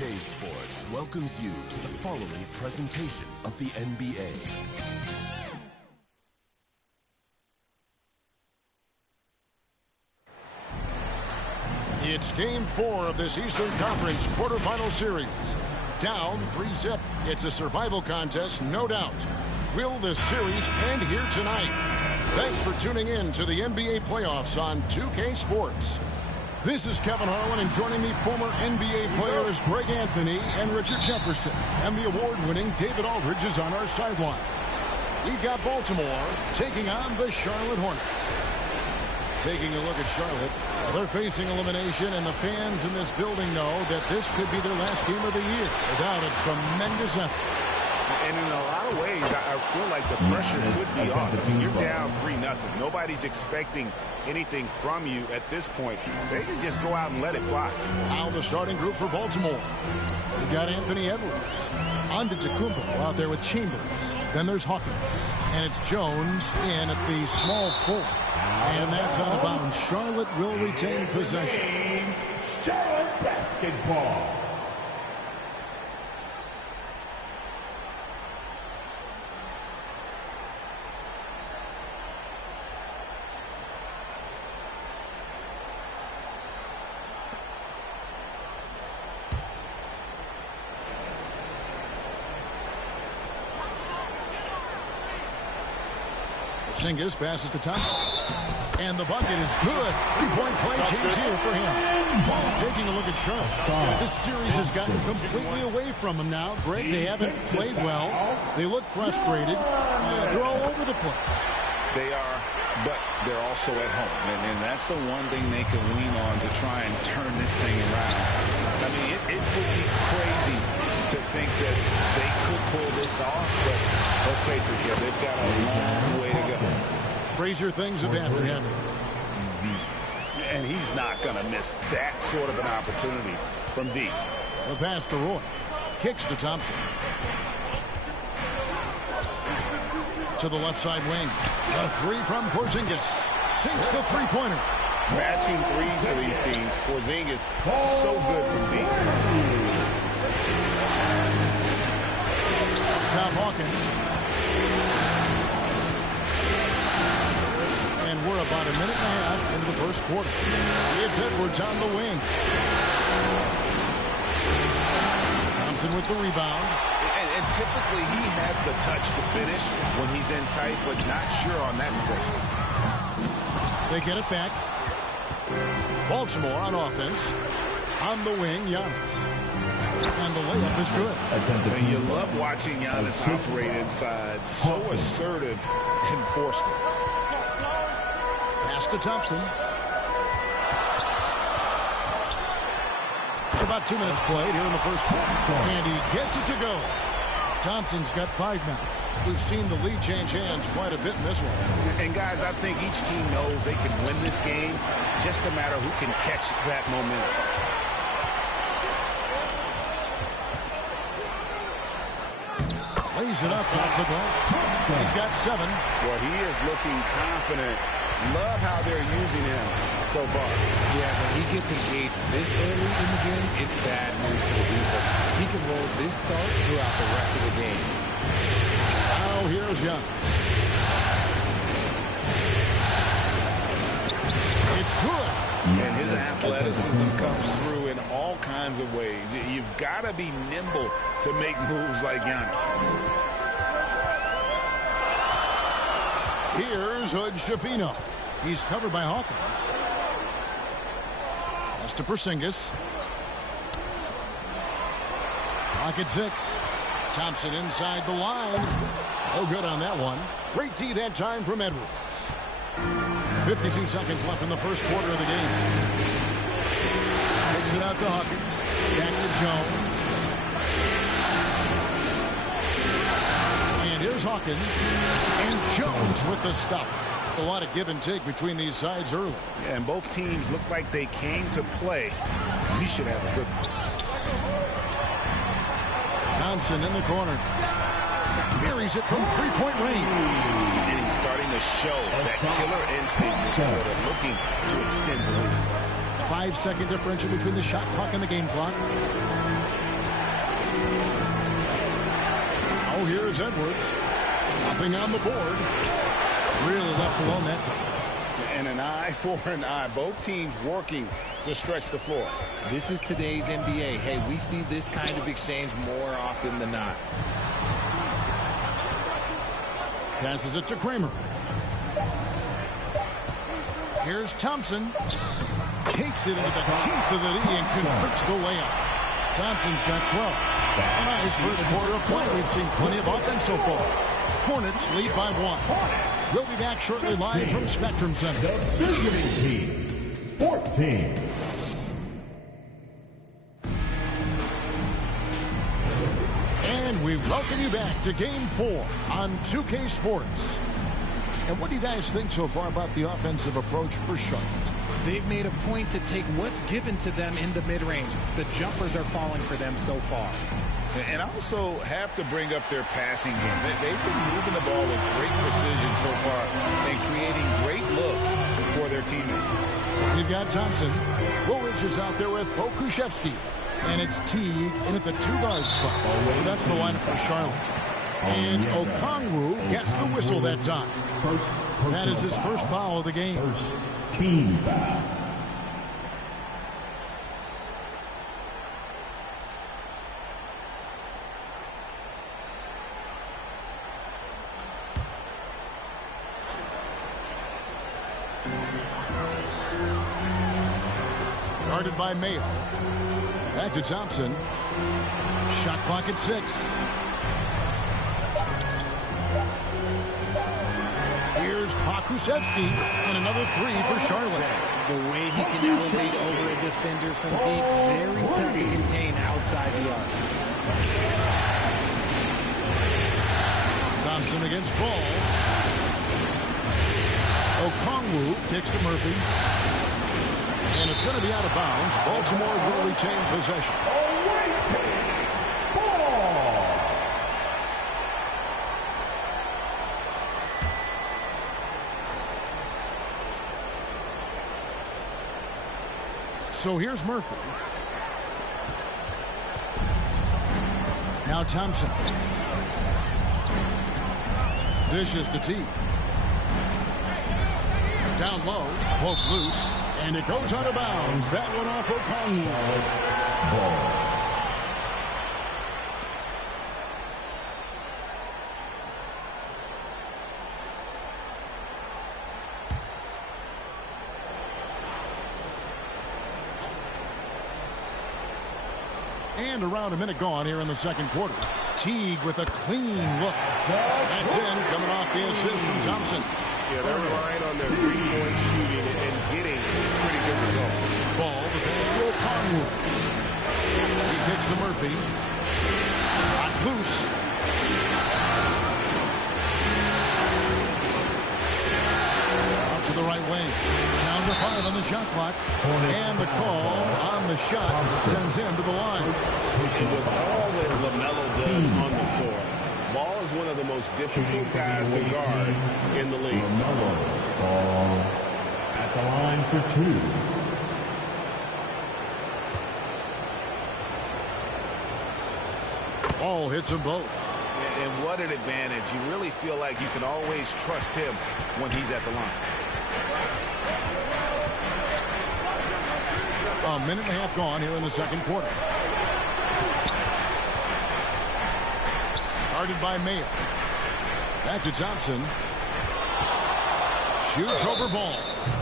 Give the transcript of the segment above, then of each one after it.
2K Sports welcomes you to the following presentation of the NBA. It's Game 4 of this Eastern Conference quarterfinal series. Down 3-zip. It's a survival contest, no doubt. Will this series end here tonight? Thanks for tuning in to the NBA playoffs on 2K Sports. This is Kevin Harlan, and joining me, former NBA players Greg Anthony and Richard Jefferson. And the award-winning David Aldridge is on our sideline. We've got Baltimore taking on the Charlotte Hornets. Taking a look at Charlotte, they're facing elimination, and the fans in this building know that this could be their last game of the year without a tremendous effort. And in a lot of ways, I feel like the pressure would be off. I mean, you're down 3-0. Nobody's expecting anything from you at this point. They can just go out and let it fly. Now the starting group for Baltimore. We've got Anthony Edwards. Antetokounmpo out there with Chambers. Then there's Hawkins. And it's Jones in at the small forward. And that's out of bounds. Charlotte will retain possession. Charlotte basketball. Singis passes to Thompson. And the bucket is good. Three-point play change here for him. Taking a look at Charlotte. This series has gotten completely away from them now. Greg, they haven't played well. They look frustrated. They're all over the place. They are, but they're also at home. And that's the one thing they can lean on to try and turn this thing around. I mean, it would be crazy to think that they could pull this off, but let's face it, yeah, they've got a long way to go. Crazier things have happened, haven't they? And he's not going to miss that sort of an opportunity from deep. The pass to Roy. Kicks to Thompson. To the left side wing. A three from Porzingis. Sinks the three-pointer. Matching threes for these teams. Porzingis, so good from deep. Top Hawkins. And we're about a minute and a half into the first quarter. It's Edwards on the wing. Thompson with the rebound. And typically he has the touch to finish when he's in tight, but not sure on that possession. They get it back. Baltimore on offense. On the wing, Giannis. And the layup is good. And you love watching Giannis operate inside. So assertive enforcement. Pass to Thompson. About 2 minutes played here in the first quarter. And he gets it to go. Thompson's got 5 now. We've seen the lead change hands quite a bit in this one. And guys, I think each team knows they can win this game. Just a matter who can catch that momentum. Lays it up off the glass. He's got 7. Well, he is looking confident. Love how they're using him so far. Yeah, when he gets engaged this early in the game, it's bad news for the defense. He can roll this start throughout the rest of the game. Now here's Young. It's good. And his athleticism comes through in all kinds of ways. You've got to be nimble to make moves like Giannis. Here's Hood Schifino. He's covered by Hawkins. Pass to Porzingis. Pocket 6. Thompson inside the line. No good on that one. Great D that time from Edwards. 52 seconds left in the first quarter of the game. Takes it out to Hawkins. Back to Jones. And here's Hawkins. And Jones with the stuff. A lot of give and take between these sides early. Yeah, and both teams look like they came to play. He should have a good one. Thompson in the corner. Buries it from three-point range. And he's starting to show that killer instinct this quarter, looking to extend the lead. 5-second differential between the shot clock and the game clock. Now here's Edwards. Nothing on the board. Really left alone that time. And an eye for an eye. Both teams working to stretch the floor. This is today's NBA. Hey, we see this kind of exchange more often than not. Passes it to Kramer. Here's Thompson. Takes it into the teeth of the D and converts the layup. Thompson's got 12. Nice first quarter of play. We've seen plenty of offense so far. Hornets lead by 1. We'll be back shortly live from Spectrum Center. The visiting team, 14. And we welcome you back to Game 4 on 2K Sports. And what do you guys think so far about the offensive approach for Charlotte? They've made a point to take what's given to them in the mid-range. The jumpers are falling for them so far. And also have to bring up their passing game. They've been moving the ball with great precision so far and creating great looks for their teammates. We've got Thompson. Woolridge is out there with Pokuševski. And it's Teague in at the 2-guard spot. So that's the lineup for Charlotte. And Okongwu gets the whistle that time. That is his first foul of the game. First team foul. Guarded by Mayo. Back to Thompson. Shot clock at 6. Here's Pokuševski, and another 3 for Charlotte. The way he can elevate over a defender from deep, very tough to contain outside the arc. Thompson against Ball. Okongwu kicks to Murphy. And it's going to be out of bounds. Baltimore will retain possession. So here's Murphy. Now Thompson. Dishes to T. Down low. Poke loose. And it goes out of bounds. That one off Okongwu. And around a minute gone here in the second quarter. Teague with a clean look. That's in, coming off the assist from Thompson. Yeah, they're relying on their three-point shooting and getting pretty good results. Ball, the pass to Okongwu. He kicks to Murphy. Hot loose. Out to the right wing. Down to 5 on the shot clock. And the call on the shot sends him to the line. And with all that LaMelo does on the floor, Ball is one of the most difficult guys to guard in the league. LaMelo Ball at the line for 2. Ball hits them both. And what an advantage. You really feel like you can always trust him when he's at the line. A minute and a half gone here in the second quarter. Guarded by Mayo. Back to Thompson. Shoots over Ball.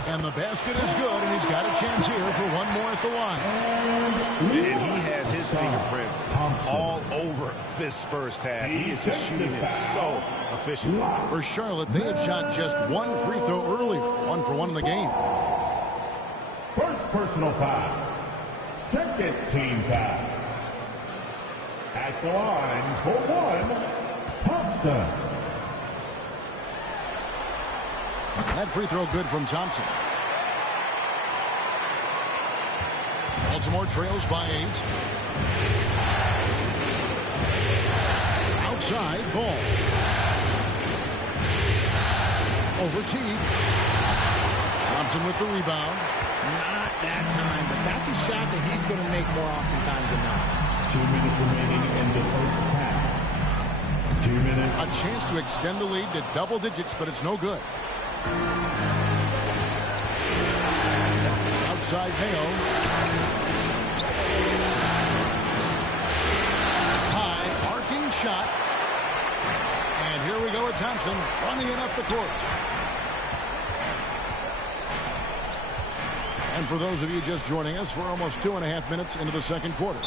And the basket is good, and he's got a chance here for one more at the line. And he has his fingerprints all over this first half. He is just shooting it so efficiently. For Charlotte, they have shot just one free throw earlier. 1 for 1 in the game. First personal foul. Second team foul. At the line for 1, Thompson. That free throw good from Thompson. Baltimore trails by 8. Outside, Ball. Over Teague. Thompson with the rebound. Not that time, but that's a shot that he's going to make more oftentimes than not. 2 minutes remaining in the first half. 2 minutes. A chance to extend the lead to double digits, but it's no good. Outside Mayo. High, arcing shot. And here we go with Thompson running it up the court. And for those of you just joining us, we're almost 2.5 minutes into the second quarter.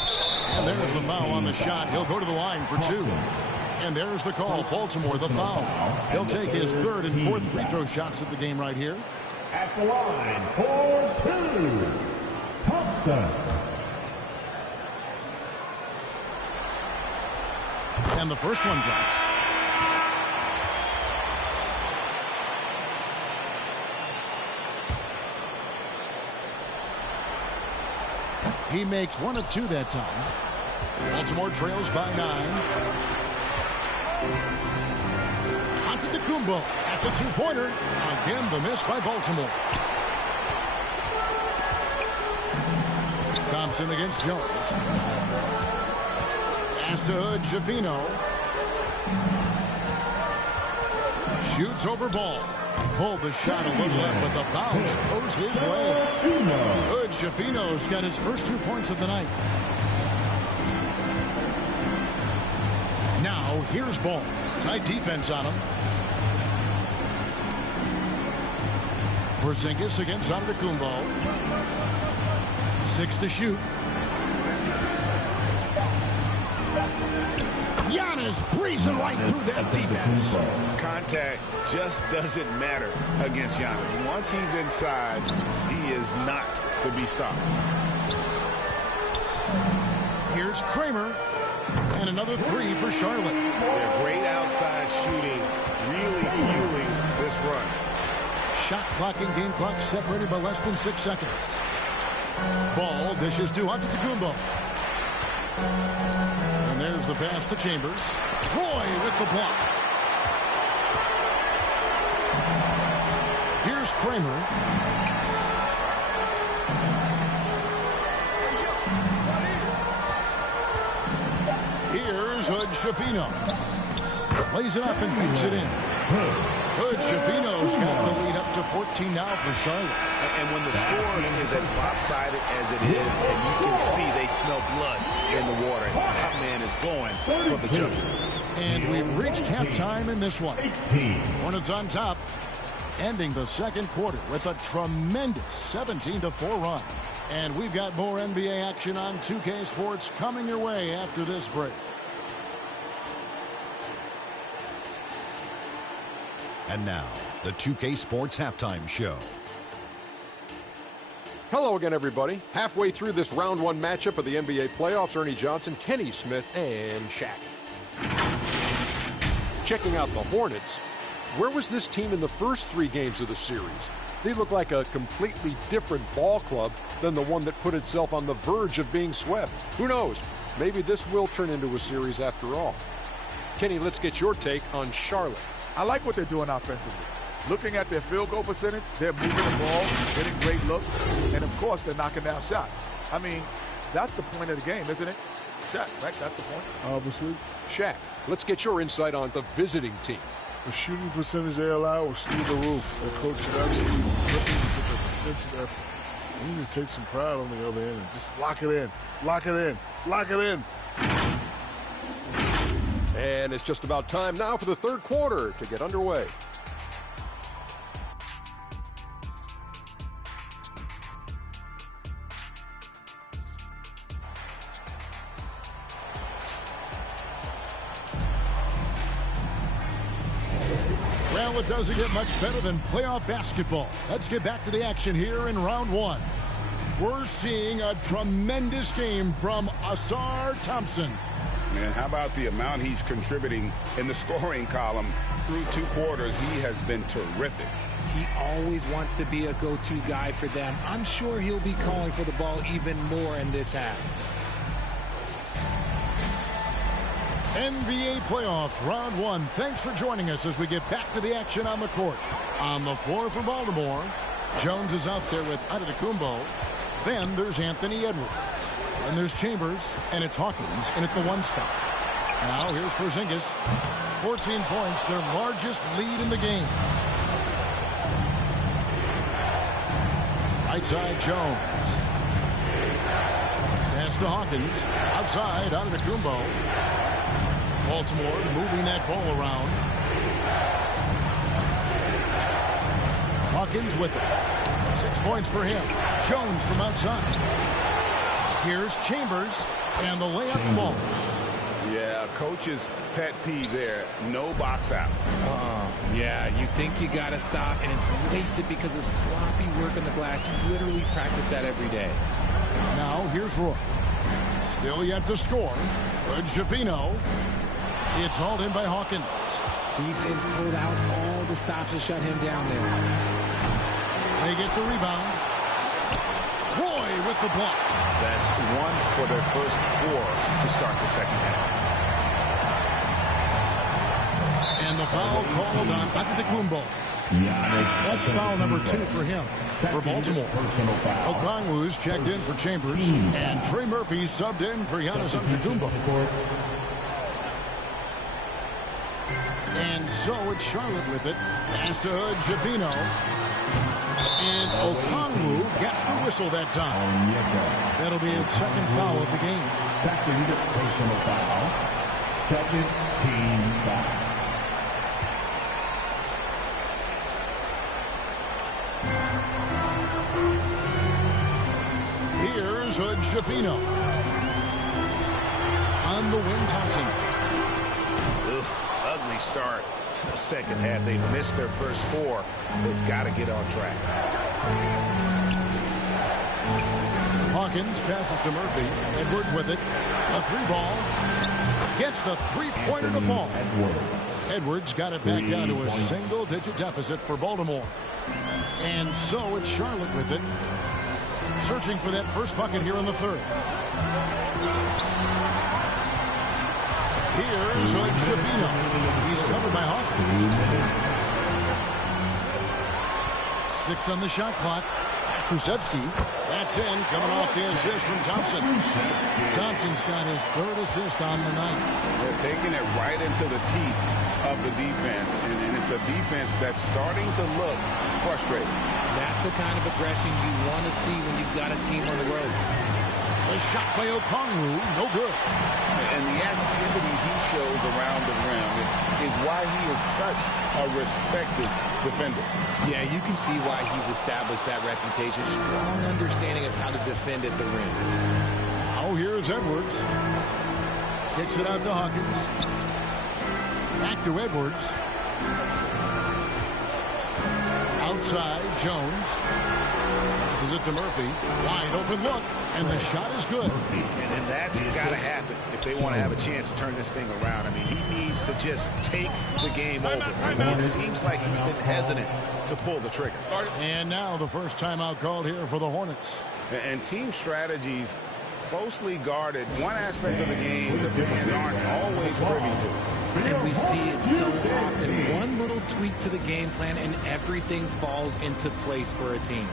And there's the foul on the shot. He'll go to the line for 2. And there's the call. Baltimore, the foul. He'll take his third and fourth free throw shots at the game right here. At the line for 2, Thompson. And the first one drops. He makes 1 of 2 that time. Baltimore trails by 9. Antetokounmpo. That's a 2-pointer. Again, the miss by Baltimore. Thompson against Jones. Pass to Hood. Schifino. Shoots over Ball. Pulled the shot a little left, but the bounce goes his way. Hood. Schifino's got his first 2 points of the night. Now, here's Ball. Tight defense on him. Porzingis against Antetokounmpo. 6 to shoot. Giannis breezing right through that defense. Contact just doesn't matter against Giannis. Once he's inside, he is not to be stopped. Here's Kramer. And another 3 for Charlotte. They're great outside shooting, really fueling this run. Shot clock and game clock separated by less than 6 seconds. Ball dishes to Antetokounmpo. And there's the pass to Chambers. Roy with the block. Here's Kramer. Here's Hood. Schifino. Lays it up and beats it in. Hood. Schifino's got the lead up to 14 now for Charlotte. And when the score is as lopsided as it is, and you can see they smell blood in the water, that man is going for the jumper. And we've reached halftime in this one. Hornets on top, ending the second quarter with a tremendous 17-4 run. And we've got more NBA action on 2K Sports coming your way after this break. And now, the 2K Sports Halftime Show. Hello again, everybody. Halfway through this round 1 matchup of the NBA playoffs, Ernie Johnson, Kenny Smith, and Shaq. Checking out the Hornets, where was this team in the first 3 games of the series? They look like a completely different ball club than the one that put itself on the verge of being swept. Who knows? Maybe this will turn into a series after all. Kenny, let's get your take on Charlotte. I like what they're doing offensively. Looking at their field goal percentage, they're moving the ball, getting great looks, and of course they're knocking down shots. I mean, that's the point of the game, isn't it? Shaq, right? That's the point. Obviously. Shaq, let's get your insight on the visiting team. The shooting percentage they allow was through the roof. The coach should absolutely look into the defensive effort. We need to take some pride on the other end and just lock it in. Lock it in. Lock it in. And it's just about time now for the third quarter to get underway. Well, it doesn't get much better than playoff basketball. Let's get back to the action here in round 1. We're seeing a tremendous game from Ausar Thompson. Man, how about the amount he's contributing in the scoring column through 2 quarters? He has been terrific. He always wants to be a go-to guy for them. I'm sure he'll be calling for the ball even more in this half. NBA playoffs, round 1. Thanks for joining us as we get back to the action on the court. On the floor for Baltimore, Jones is out there with Antetokounmpo. Then there's Anthony Edwards. And there's Chambers, and it's Hawkins in at the 1 spot. Now here's Porzingis. 14 points, their largest lead in the game. Right side, Jones. Pass to Hawkins. Outside, Antetokounmpo. Baltimore moving that ball around. Hawkins with it. 6 points for him. Jones from outside. Here's Chambers, and the layup falls. Yeah, coach's pet peeve there. No box out. Yeah, you think you got to stop, and it's wasted because of sloppy work on the glass. You literally practice that every day. Now here's Roy. Still yet to score. Good Javino. It's hauled in by Hawkins. Defense pulled out all the stops to shut him down there. They get the rebound. Roy with the block. That's 1 for their first 4 to start the second half. And the foul called on Antetokounmpo. That's foul number 2 for him. For Baltimore, Okongwu's checked in for Chambers, and Trey Murphy subbed in for Giannis Antetokounmpo. And so it's Charlotte with it. Pass to Javino. And Okongwu gets the whistle that time. That'll be his second foul of the game. Second personal foul. Second team foul. Here's Javino. On the wing, Thompson. Ugly start to the second half. They missed their first 4. They've got to get on track. Hawkins passes to Murphy. Edwards with it. A 3-ball. Gets the 3-pointer to fall. Edwards got it back down to a single-digit deficit for Baltimore. And so it's Charlotte with it. Searching for that first bucket here in the third. Here's Javino. He's covered by Hawkins. 6 on the shot clock. Krusevsky. That's in, coming off the assist from Thompson. Thompson's got his 3rd assist on the night. They're taking it right into the teeth of the defense, and it's a defense that's starting to look frustrated. That's the kind of aggression you want to see when you've got a team on the ropes. The shot by Okongwu, no good. And the activity he shows around the rim is why he is such a respected defender. Yeah, you can see why he's established that reputation. Strong understanding of how to defend at the rim. Oh, here's Edwards. Kicks it out to Hawkins. Back to Edwards. Outside, Jones. This is it to Murphy. Wide open look, and the shot is good. And that's got to happen if they want to have a chance to turn this thing around. I mean, he needs to just take the game over. It seems like he's been hesitant to pull the trigger. And now the first timeout called here for the Hornets. And team strategies closely guarded. One aspect of the game the fans aren't always privy to. And we see it so often. One little tweak to the game plan and everything falls into place for a team.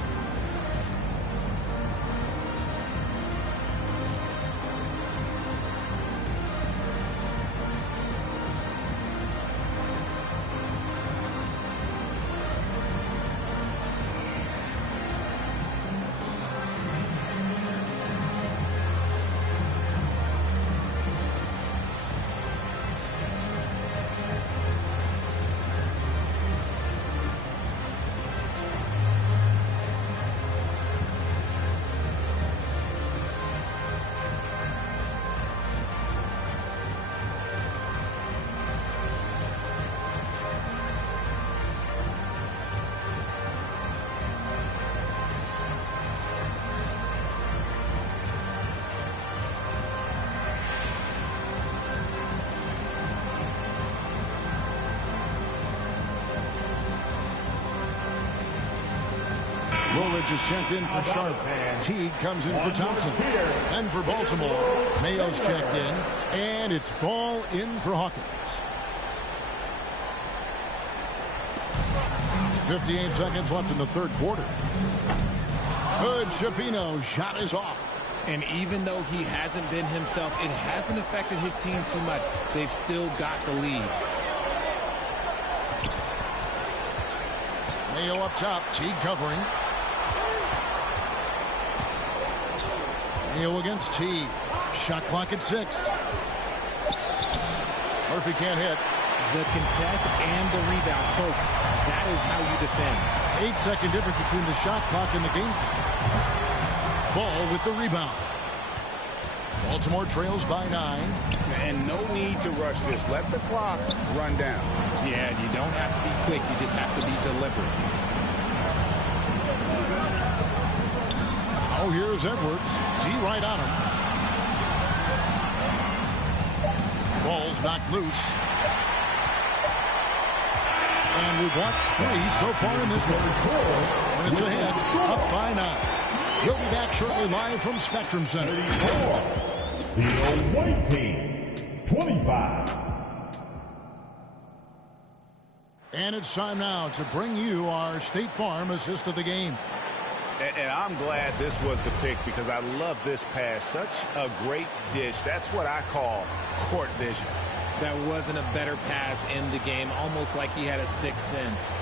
Woolridge is checked in for Charlotte. Teague comes in for Thompson. And for Baltimore, Mayo's checked in. And it's ball in for Hawkins. 58 seconds left in the third quarter. Good Javino. Shot is off. And even though he hasn't been himself, it hasn't affected his team too much. They've still got the lead. Mayo up top. Teague covering. Mayo against Teague. Shot clock at 6. Murphy can't hit. The contest and the rebound, folks. That is how you defend. 8-second difference between the shot clock and the game clock. Ball with the rebound. Baltimore trails by 9. And no need to rush this. Let the clock run down. Yeah, you don't have to be quick. You just have to be deliberate. Oh, here's Edwards. D right on him. Ball's knocked loose. And we've watched 3 so far in this one. And it's ahead, up by 9. We'll be back shortly live from Spectrum Center. The away team, 25. And it's time now to bring you our State Farm assist of the game. And I'm glad this was the pick because I love this pass. Such a great dish. That's what I call court vision. That wasn't a better pass in the game, almost like he had a sixth sense.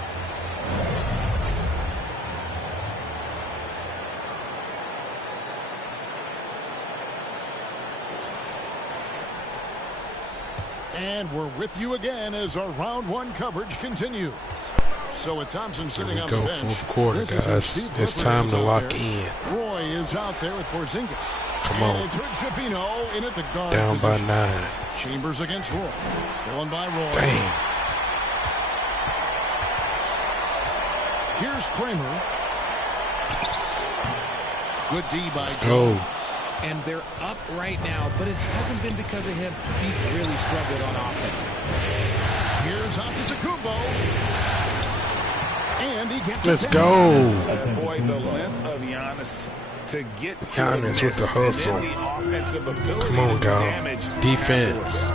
And we're with you again as our round 1 coverage continues. So with Thompson sitting on the bench, fourth quarter, guys. It's time to lock in. Roy is out there with Porzingis. Come on. And it's Shafino in at the guard Down position. by 9. Chambers against Roy. Stolen by Roy. Damn. Here's Kramer. Good D by Let's Jones. go. And they're up right now, but it hasn't been because of him. He's really struggled on offense. Here's Antetokounmpo. And he gets Let's it go. Boy, the length of Giannis to get to Giannis with the hustle. and then the offensive ability Come on, to do y'all. damage Defense.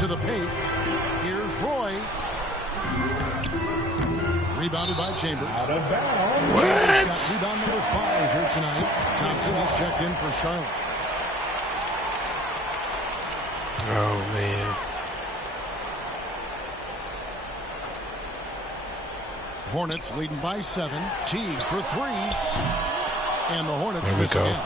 to the paint. Here's Roy. Rebounded by Chambers. Out of bounds. Chambers got rebound number 5 here tonight. Thompson has checked in for Charlotte. Oh, man. Hornets leading by 7. Teague for 3. And the Hornets There we miss go. again.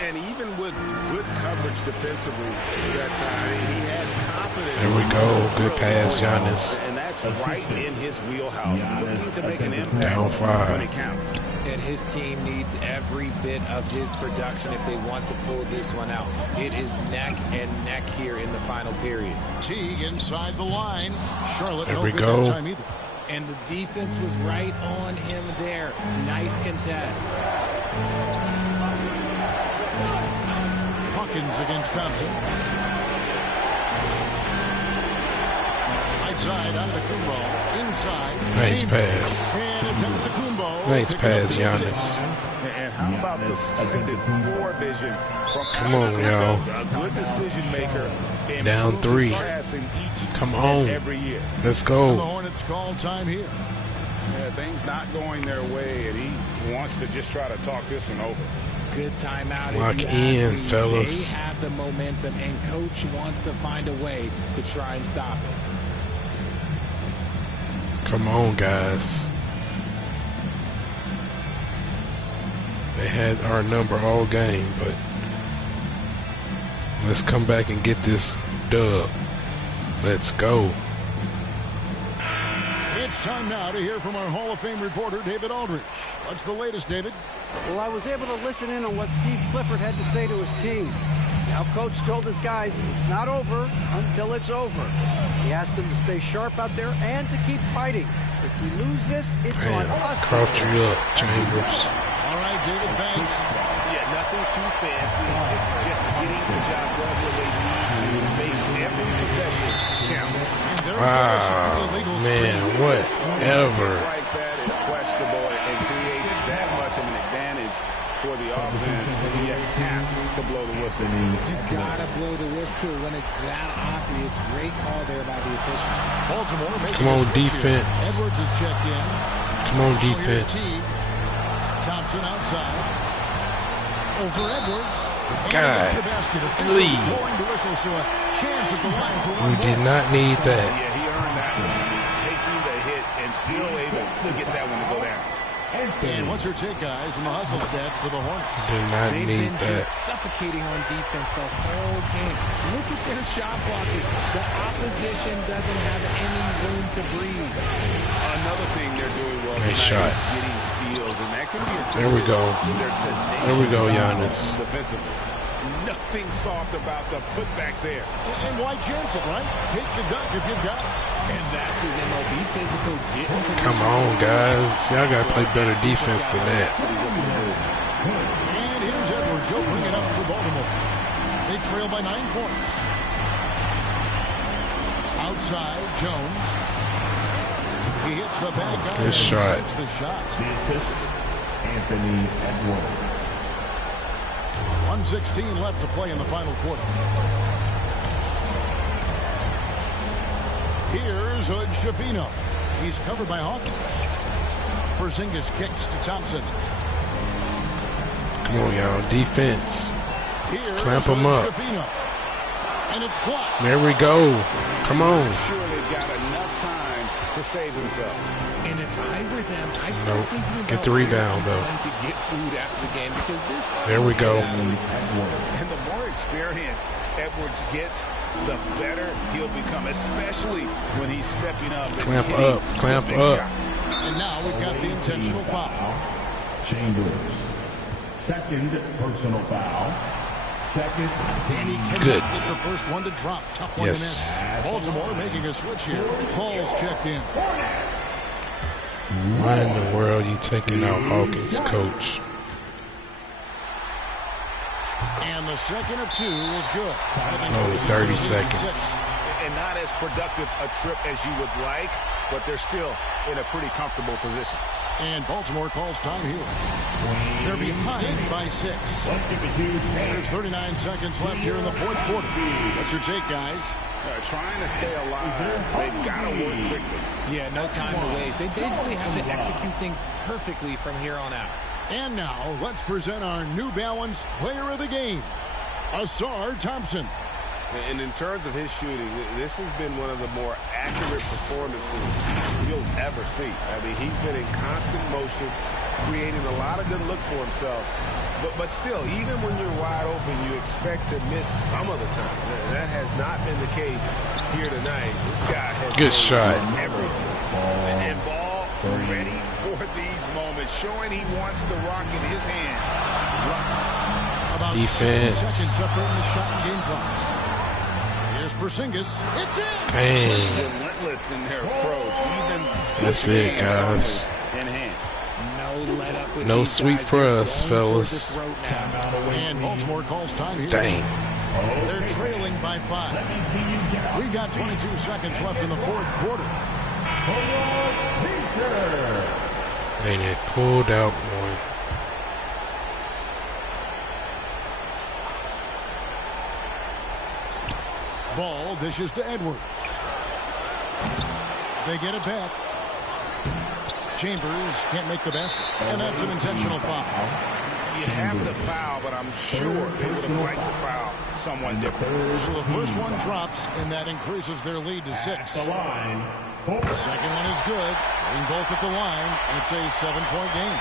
And even with good coverage defensively that time, he has confidence. There we go. to Good drill pass, the Giannis. ball, and that's right in his wheelhouse. Looking to make an impact Down 5. when it counts. And his team needs every bit of his production if they want to pull this one out. It is neck and neck here in the final period. Teague inside the line. Charlotte There no we good go. that time either. And the defense was right on him there. Nice contest. Hawkins against Thompson. Right side, Antetokounmpo. Inside. Nice Chambers. pass. And it's Antetokounmpo. Nice picking up pass, the Giannis. assist. And how about the splendid floor vision from Come on, y'all. a good decision maker. Down Improves his 3. passing each Come and on. every year. Let's And the go. Hornets call time here. Yeah, things not going their way, and he wants to just try to talk this one over. Good timeout. Lock if you in, ask me. fellas. They have the momentum, and Coach wants to find a way to try and stop it. Come on, guys. They had our number all game, but let's come back and get this dub. Let's go. It's time now to hear from our Hall of Fame reporter, David Aldridge. What's the latest, David? Well, I was able to listen in on what Steve Clifford had to say to his team. Now, Coach told his guys it's not over until it's over. He asked them to stay sharp out there and to keep fighting. If we lose this, it's on Man, us. crouch you up, Chambers. All right, David, thanks. Yeah, nothing too fancy. Just getting the job done when they need to make every possession count. And there's the illegal Man, whatever. Like that is questionable and creates that much of an advantage for the offense. You have to blow the whistle. You gotta blow the whistle when it's that obvious. Great call there by the official. Baltimore making Come on, a switch here. defense. Edwards is checked in. Come on, Oh, here's defense. Teague. Thompson outside. Over Edwards. God, please. We did not need that. Yeah, he earned that one. Taking the hit and still able to get that one to go down. And what's your take, guys, in the hustle stats for the Hornets? Did not They've need been that. just suffocating on defense the whole game. Look at their shot blocking. The opposition doesn't have any room to breathe. Another thing they're doing well Nice tonight shot. is getting steals, and that can be a There we go. There we go, Giannis. Defensively. Nothing soft about the putback there. And why chance it, right? Take the dunk if you've got it. And that's his MLB physical. Come on, guys. Y'all got to play better defense than that. And here's Edwards. He'll bring it up for Baltimore. They trail by 9 points. Outside, Jones. He hits the back iron. Good shot. Sets the shot. The assist, Anthony Edwards. 1:16 left to play in the final quarter. Here's Hood Schifino. He's covered by Hawkins. Porzingis kicks to Thompson. Come on, y'all. Defense. Here's Clamp them Hood up. Schifino. And it's blocked. There we go. Come on. I'm sure they've got enough time to save themselves. And if I were them, I'd start Nope. thinking about Get the rebound, where though. I'm going to get food after the game because this. There we go. And the more experience Edwards gets, the better he'll become, especially when he's stepping up and Clamp hitting up. the Clamp big up. shots. And now we've got the intentional foul. Chambers. Second personal foul. Second And he cannot Good. get the first one to drop. Tough one to miss. Baltimore making a switch here. Ball's checked in. Why in the world are you taking out Hawkins, coach? And the second of 2 is good. It's only 30 seconds. And not as productive a trip as you would like, but they're still in a pretty comfortable position. And Baltimore calls time here. They're behind by 6. There's 39 seconds left here in the fourth quarter. What's your take, guys? Trying to stay alive, they've got to work quickly. Yeah, no time to waste. They basically have to execute things perfectly from here on out. And now, let's present our New Balance player of the game, Asar Thompson. And in terms of his shooting, this has been one of the more accurate performances you'll ever see. I mean, he's been in constant motion, creating a lot of good looks for himself. But still, even when you're wide open, you expect to miss some of the time. That has not been the case here tonight. This guy has Good shot. everything. And Ball ready for these moments, showing he wants the rock in his hands. About Defense. 7 seconds separating the shot and game clocks. Here's Porzingis. It's in. Dang. Relentless in their approach. Even That's it, guys. in hand. No let up with No these sweep guys. for They're us, going for the fellas. throat now. And Baltimore calls time here. Dang. They're trailing by 5. We've got 22 seconds left in the fourth quarter. Dang it. Pulled out one. Ball dishes to Edwards. They get it back. Chambers can't make the basket. And that's an intentional foul. You have the foul, but I'm sure they would have liked to foul someone different. So the first one drops, and that increases their lead to 6. The line. The second one is good. Getting both at the line, and it's a 7-point game.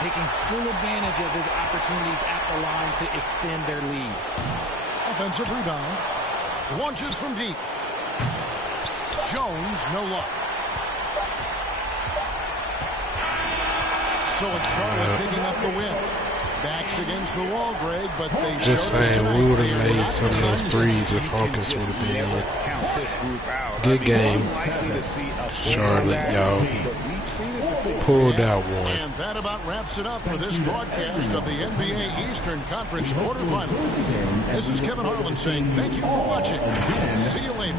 Taking full advantage of his opportunities at the line to extend their lead. Offensive rebound. Launches from deep. Jones, no luck. So it's Charlotte picking up the win. Backs against the wall, Greg, but they Just showed us saying, tonight we would they have are made not some of those done. threes if Hawkins would have been Never in. count this group out. Good game. Unlikely to see a full Charlotte, comeback, y'all. but we've seen it before. Pulled out one. And that about wraps it up for this broadcast of the NBA Eastern Conference quarterfinals. This is Kevin Harlan saying thank you for watching. See you later.